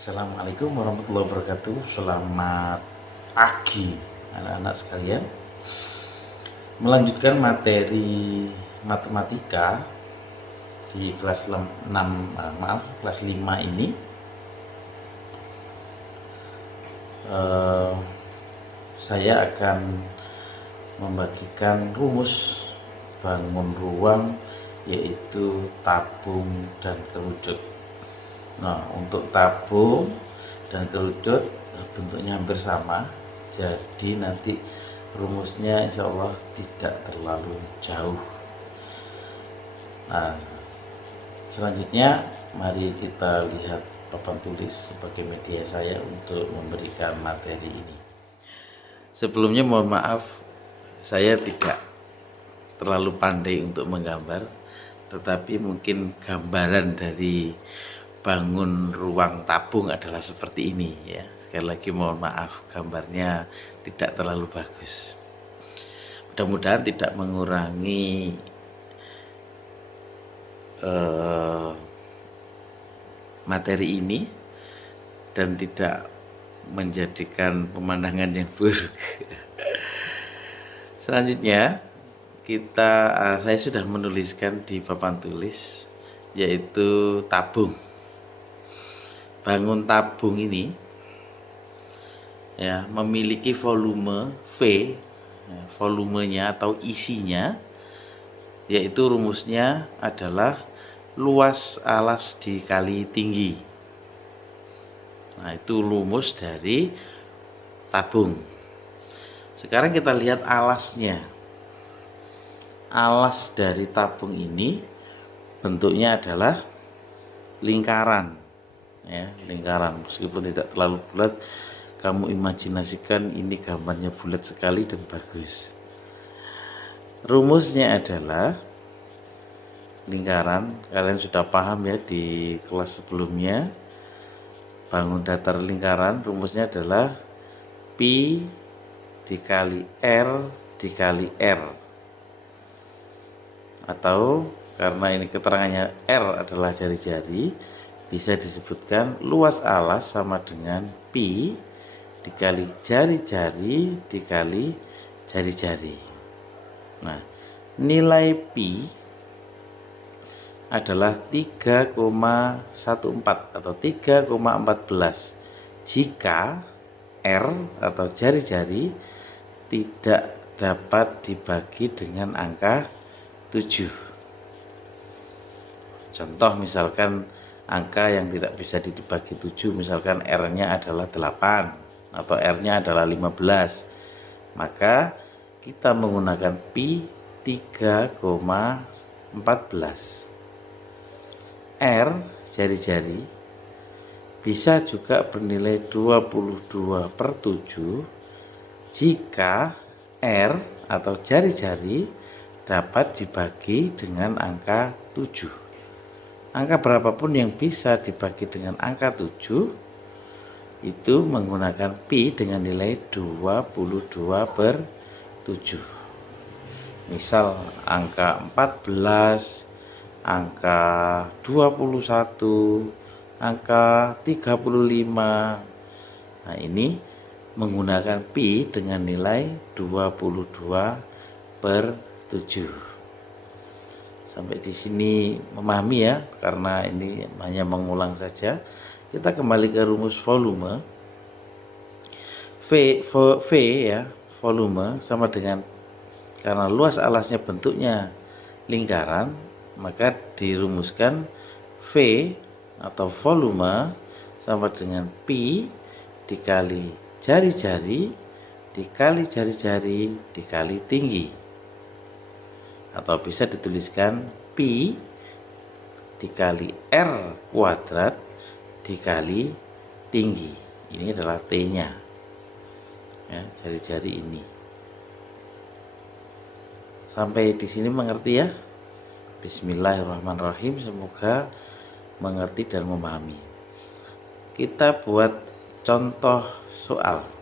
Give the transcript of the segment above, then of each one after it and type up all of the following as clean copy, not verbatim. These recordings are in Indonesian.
Assalamualaikum warahmatullahi wabarakatuh. Selamat pagi anak-anak sekalian. Melanjutkan materi matematika di kelas 6, kelas 5 ini. Saya akan membagikan rumus bangun ruang, yaitu tabung dan kerucut. Nah, untuk tabung dan kerucut bentuknya hampir sama, jadi nanti rumusnya insya Allah tidak terlalu jauh. Nah, selanjutnya mari kita lihat papan tulis sebagai media saya untuk memberikan materi ini. Sebelumnya mohon maaf, saya tidak terlalu pandai untuk menggambar, tetapi mungkin gambaran dari bangun ruang tabung adalah seperti ini ya. Sekali lagi mohon maaf, gambarnya tidak terlalu bagus. Mudah-mudahan tidak mengurangi materi ini dan tidak menjadikan pemandangan yang buruk. Selanjutnya saya sudah menuliskan di papan tulis, yaitu tabung. Bangun tabung ini ya memiliki volume V, volumenya atau isinya, yaitu rumusnya adalah luas alas dikali tinggi. Nah, itu rumus dari tabung. Sekarang kita lihat alasnya. Alas dari tabung ini bentuknya adalah lingkaran. Ya, lingkaran, meskipun tidak terlalu bulat. Kamu imajinasikan ini gambarnya bulat sekali dan bagus. Rumusnya adalah lingkaran. Kalian sudah paham ya di kelas sebelumnya. Bangun datar lingkaran, rumusnya adalah pi dikali r dikali r. Atau karena ini keterangannya r adalah jari-jari, bisa disebutkan luas alas sama dengan pi dikali jari-jari dikali jari-jari. Nah, nilai pi adalah 3,14 atau 3,14 jika r atau jari-jari tidak dapat dibagi dengan angka 7. Contoh misalkan angka yang tidak bisa dibagi 7, misalkan R-nya adalah 8 atau R-nya adalah 15, maka kita menggunakan pi 3,14. R jari-jari bisa juga bernilai 22/7 jika R atau jari-jari dapat dibagi dengan angka 7. Angka berapapun yang bisa dibagi dengan angka 7 itu menggunakan pi dengan nilai 22/7. Misal angka 14, angka 21, angka 35. Nah, ini menggunakan pi dengan nilai 22/7. Sampai di sini memahami ya, karena ini hanya mengulang saja. Kita kembali ke rumus volume. V ya, volume sama dengan, karena luas alasnya bentuknya lingkaran, maka dirumuskan V atau volume sama dengan pi dikali jari-jari dikali jari-jari dikali tinggi. Atau bisa dituliskan pi dikali r kuadrat dikali tinggi. Ini adalah T-nya. Ya, jari-jari ini. Sampai di sini mengerti ya? Bismillahirrahmanirrahim, semoga mengerti dan memahami. Kita buat contoh soal.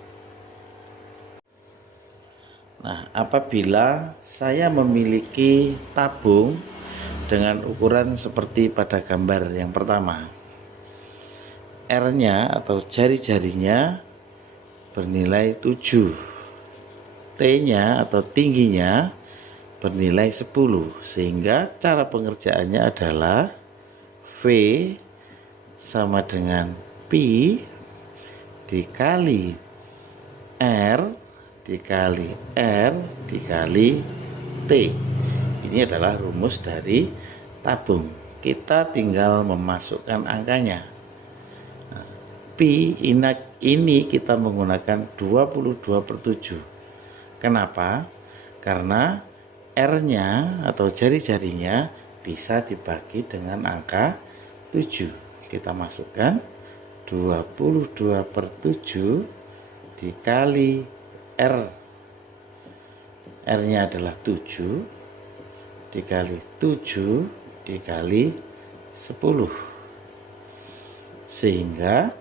Nah, apabila saya memiliki tabung dengan ukuran seperti pada gambar yang pertama, R-nya atau jari-jarinya bernilai 7, T-nya atau tingginya bernilai 10, sehingga cara pengerjaannya adalah V sama dengan Pi dikali R dikali R dikali T. Ini adalah rumus dari tabung. Kita tinggal memasukkan angkanya. Pi ini kita menggunakan 22/7. Kenapa? Karena R-nya atau jari-jarinya bisa dibagi dengan angka 7. Kita masukkan 22/7 dikali R. R-nya adalah 7 dikali 7 dikali 10. Sehingga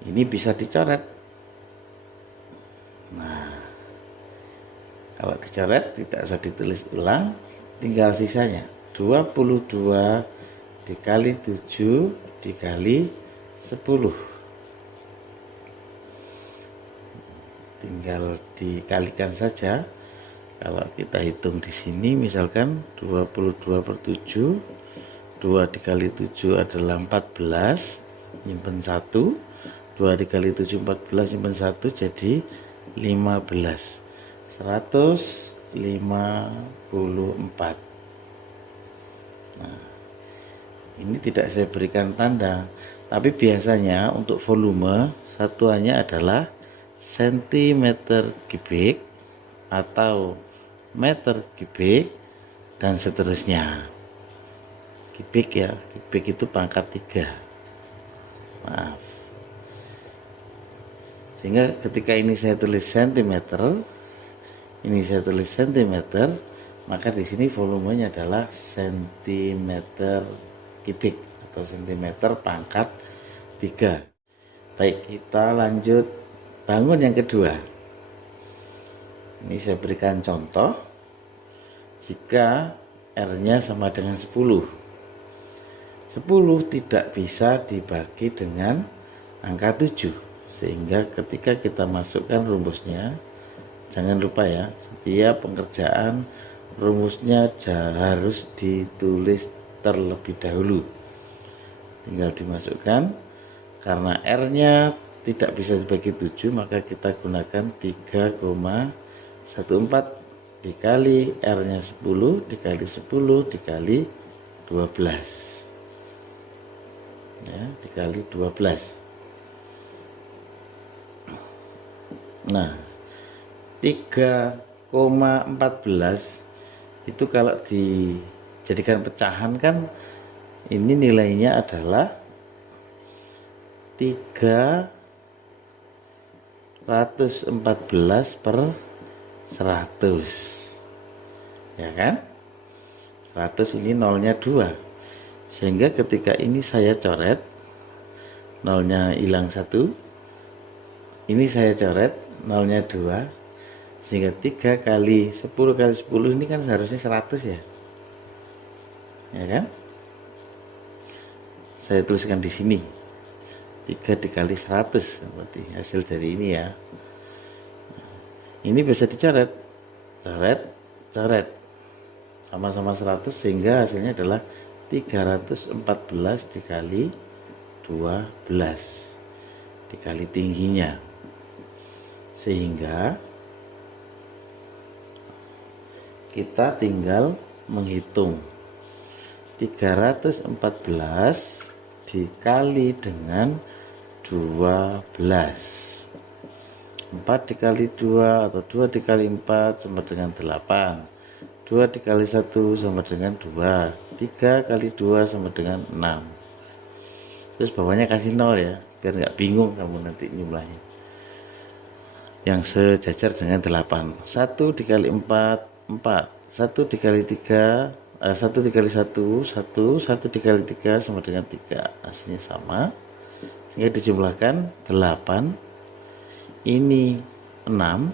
ini bisa dicoret. Nah, kalau dicoret tidak usah ditulis ulang, tinggal sisanya 22 dikali 7 dikali 10. Tinggal dikalikan saja. Kalau kita hitung di sini misalkan 22/7, 2 dikali 7 adalah 14, nyimpen 1, 2 dikali 7 14, nyimpen 1, jadi 15. 154. Nah, ini tidak saya berikan tanda, tapi biasanya untuk volume satuannya adalah sentimeter kubik atau meter kubik dan seterusnya. Kubik ya, kubik itu pangkat 3. Maaf. Sehingga ketika ini saya tulis sentimeter, ini saya tulis sentimeter, maka di sini volumenya adalah sentimeter kubik atau sentimeter pangkat 3. Baik, kita lanjut bangun yang kedua. Ini saya berikan contoh. Jika R-nya sama dengan 10. 10 tidak bisa dibagi dengan angka 7. Sehingga ketika kita masukkan rumusnya, jangan lupa ya, setiap pengerjaan rumusnya harus ditulis terlebih dahulu. Tinggal dimasukkan. Karena R-nya tidak bisa dibagi 7, maka kita gunakan 3,14 dikali R-nya 10 dikali 10 dikali 12. Ya, dikali 12. Nah, 3,14 itu kalau dijadikan pecahan kan ini nilainya adalah 314/100. Ya kan? 100 ini nolnya 2. Sehingga ketika ini saya coret, nolnya hilang 1. Ini saya coret, nolnya 2. Sehingga 3 kali 10 kali 10 ini kan seharusnya 100 ya. Ya kan? Saya tuliskan di sini. 3 dikali 100 seperti hasil dari ini ya. Ini bisa dicoret. Coret, coret. Sama-sama 100 sehingga hasilnya adalah 314 dikali 12 dikali tingginya. Sehingga kita tinggal menghitung 314 dikali dengan 12. 4 dikali 2 atau 2 dikali 4 sama dengan 8. 2 dikali 1 sama dengan 2. 3 kali 2 sama dengan 6. Terus bawahnya kasih 0 ya, biar nggak bingung kamu nanti jumlahnya. Yang sejajar dengan 8. 1 dikali 4, 4. 1 dikali 3, 1 dikali 1, 1. 1 dikali 3 sama dengan 3. Hasilnya sama. Sehingga dijumlahkan 8. Ini 6,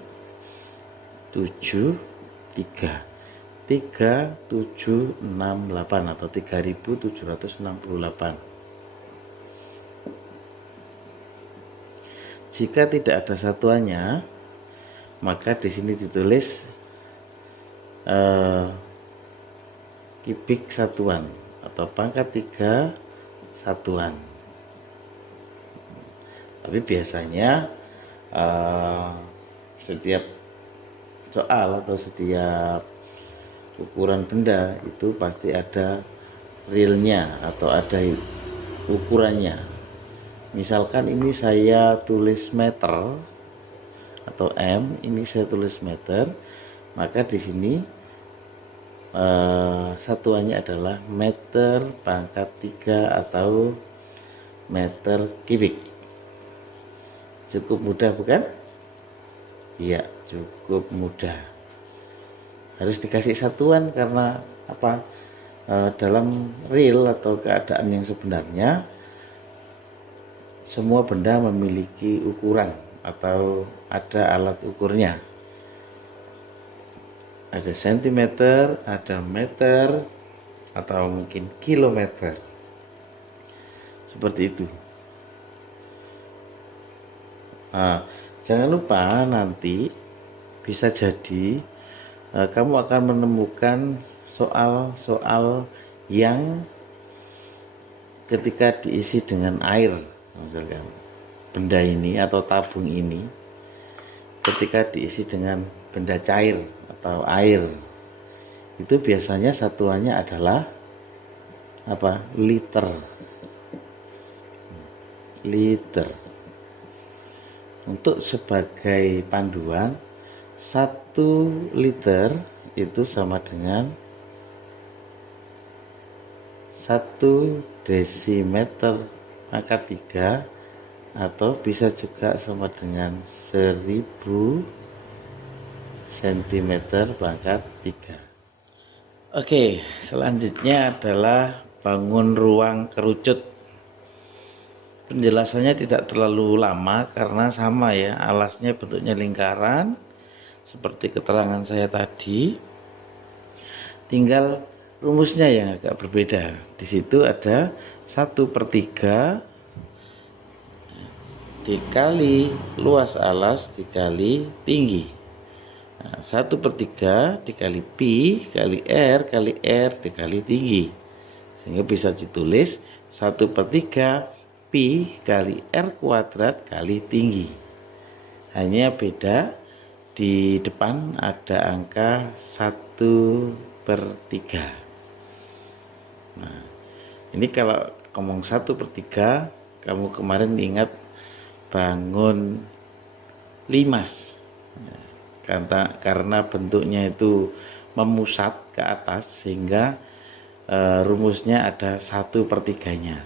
7, 3. 3768 atau 3768. Jika tidak ada satuannya, maka di sini ditulis kubik satuan atau pangkat 3 satuan. Tapi biasanya setiap soal atau setiap ukuran benda itu pasti ada realnya atau ada ukurannya. Misalkan ini saya tulis meter atau M, ini saya tulis meter, maka di sini satuannya adalah meter pangkat 3 atau meter kubik. Cukup mudah bukan? Iya, cukup mudah. Harus dikasih satuan karena apa? Dalam real atau keadaan yang sebenarnya, semua benda memiliki ukuran atau ada alat ukurnya. Ada sentimeter, ada meter, atau mungkin kilometer. Seperti itu. Nah, jangan lupa nanti bisa jadi kamu akan menemukan soal-soal yang ketika diisi dengan air, misalkan benda ini atau tabung ini ketika diisi dengan benda cair atau air, itu biasanya satuannya adalah apa? Liter. Untuk sebagai panduan, 1 liter itu sama dengan 1 desimeter pangkat 3 atau bisa juga sama dengan 1000 cm pangkat 3. Oke, selanjutnya adalah bangun ruang kerucut. Penjelasannya tidak terlalu lama karena sama ya, alasnya bentuknya lingkaran seperti keterangan saya tadi. Tinggal rumusnya yang agak berbeda. Di situ ada 1/3 dikali luas alas dikali tinggi. Nah, 1/3 dikali pi kali r dikali tinggi, sehingga bisa ditulis 1/3 pi kali r kuadrat kali tinggi. Hanya beda di depan ada angka 1/3. Nah, ini kalau ngomong 1/3, kamu kemarin ingat bangun limas, karena bentuknya itu memusat ke atas, sehingga rumusnya ada 1/3-nya.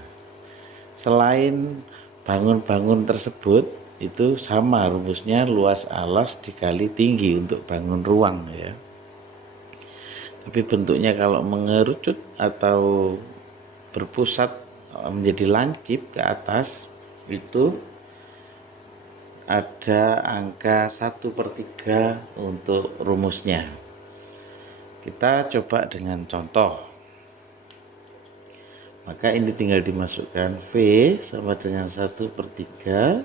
Selain bangun-bangun tersebut itu sama rumusnya, luas alas dikali tinggi untuk bangun ruang ya. Tapi bentuknya kalau mengerucut atau berpusat menjadi lancip ke atas itu ada angka 1/3 untuk rumusnya. Kita coba dengan contoh. Maka ini tinggal dimasukkan V sama dengan 1/3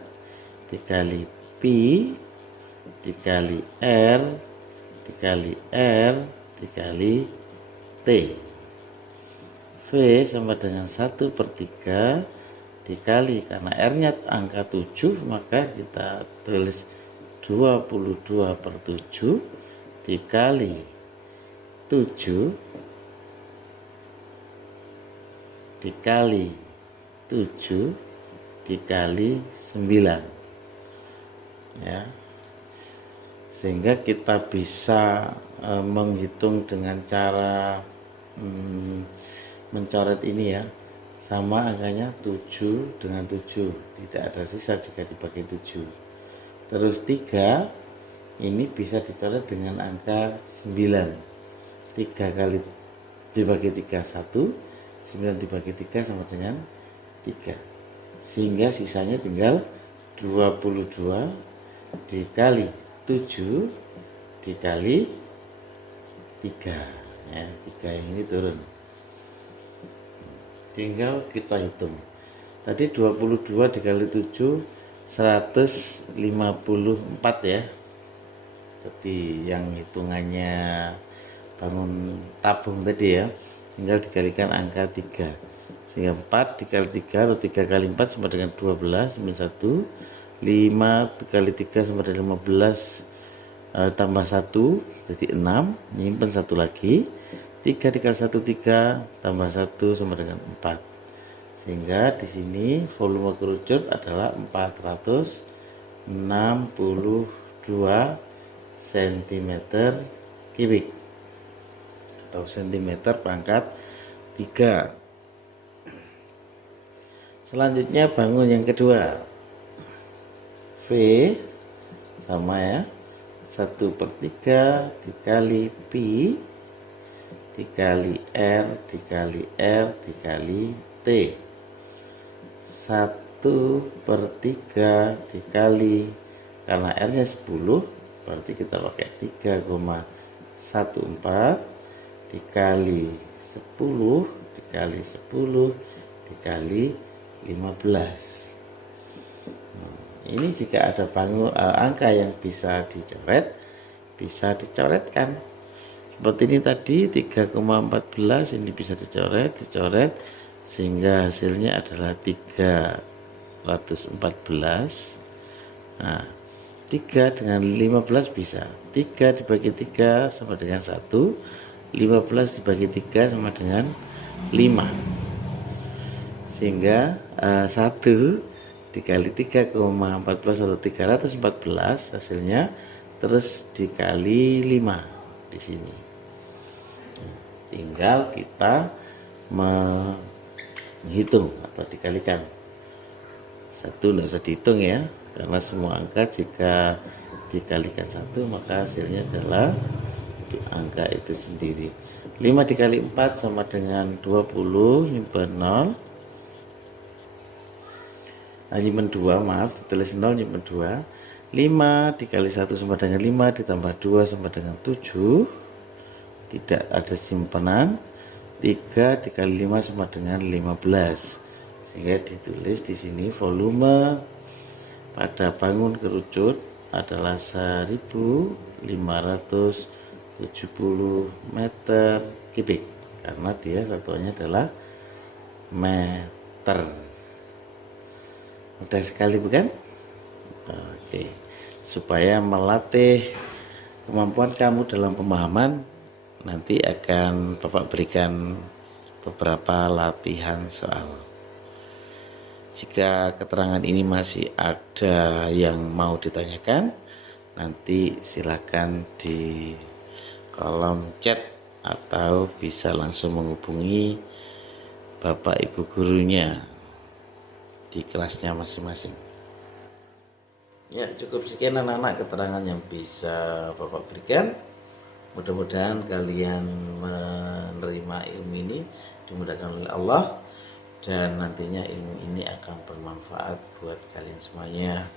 dikali pi dikali r dikali t. V sama dengan 1/3 dikali, karena r nya angka 7 maka kita tulis 22/7 dikali 7 dikali 7 dikali 9 ya, sehingga kita bisa menghitung dengan cara mencoret ini ya, sama angkanya 7 dengan 7, tidak ada sisa jika dibagi 7. Terus 3 ini bisa dicoret dengan angka 9. 3 kali dibagi 3 1, 9 dibagi 3 sama dengan 3, sehingga sisanya tinggal 22 dikali 7 dikali 3 ya, 3 yang ini turun, tinggal kita hitung. Tadi 22 dikali 7 154 ya. Jadi yang hitungannya bangun tabung tadi ya, tinggal dikalikan angka 3. Sehingga 4 dikali 3 atau 3 kali 4 sama dengan 12, 91. 5 dikali 3 sama dengan 15, tambah 1 jadi 6, nyimpen 1 lagi. 3 dikali 1 3, tambah 1 sama dengan 4. Sehingga di sini volume kerucut adalah 462 cm kubik atau cm pangkat 3. Selanjutnya bangun yang kedua. V sama ya, 1/3 dikali pi dikali R dikali R dikali T. 1/3 dikali, karena R nya 10 berarti kita pakai 3,14 dikali 10 dikali 10 dikali 15. Ini jika ada angka yang bisa dicoret, bisa dicoretkan. Seperti ini tadi 3,14, ini bisa dicoret sehingga hasilnya adalah 314. Nah, 3 dengan 15 bisa. 3 dibagi 3 sama dengan 1. 15 dibagi 3 sama dengan 5. Sehingga 1 dikali 3,14 atau 314 hasilnya, terus dikali 5 di sini. Tinggal kita menghitung atau dikalikan. 1 tidak usah dihitung ya, karena semua angka jika dikalikan 1 maka hasilnya adalah angka itu sendiri. 5 dikali 4 sama dengan 20, nyimpen 0. Nyimpen 2, maaf, ditulis 0, nyimpen 2. 5 dikali 1 sama dengan 5, ditambah 2 sama dengan 7. Tidak ada simpanan. 3 dikali 5 sama dengan 15. Sehingga ditulis di sini volume pada bangun kerucut adalah 1570 meter kubik, karena dia satuannya adalah meter. Mudah sekali bukan? Oke. Supaya melatih kemampuan kamu dalam pemahaman, nanti akan Bapak berikan beberapa latihan soal. Jika keterangan ini masih ada yang mau ditanyakan, nanti silakan di kolom chat atau bisa langsung menghubungi Bapak Ibu gurunya di kelasnya masing-masing. Ya, cukup sekian anak-anak keterangan yang bisa Bapak berikan. Mudah-mudahan kalian menerima ilmu ini dimudahkan oleh Allah, dan nantinya ilmu ini akan bermanfaat buat kalian semuanya.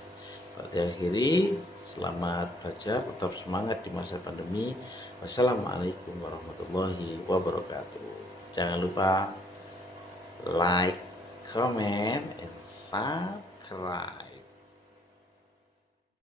Pada akhiri, selamat baca, tetap semangat di masa pandemi. Wassalamualaikum warahmatullahi wabarakatuh. Jangan lupa like, comment, and subscribe.